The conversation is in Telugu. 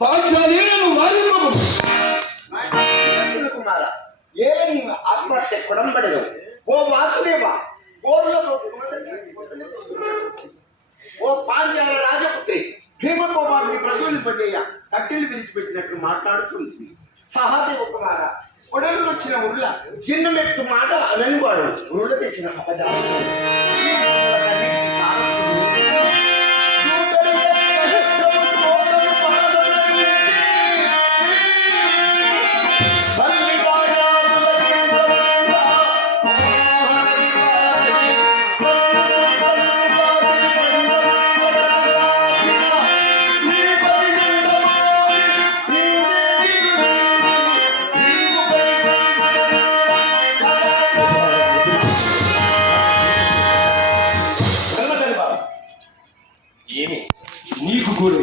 పాంచాలీలను వారింపము. కుమార ఏల నీవు ఆత్మహత్య కొడంబడదు. ఓ వాసుదేవ ఓ పాంచాల రాజపుత్రి భీమకోమాన్ని ప్రజ్వలింపజేయ కట్టెలు విడిచిపెట్టినట్లు మాట్లాడుతుంది. సహదేవ కుమార కొడలు వచ్చిన ఉర్ల గిన్నెమెట్టు మాట అననివాడు ఉరుల తెచ్చిన ఏమి నీకు కూడా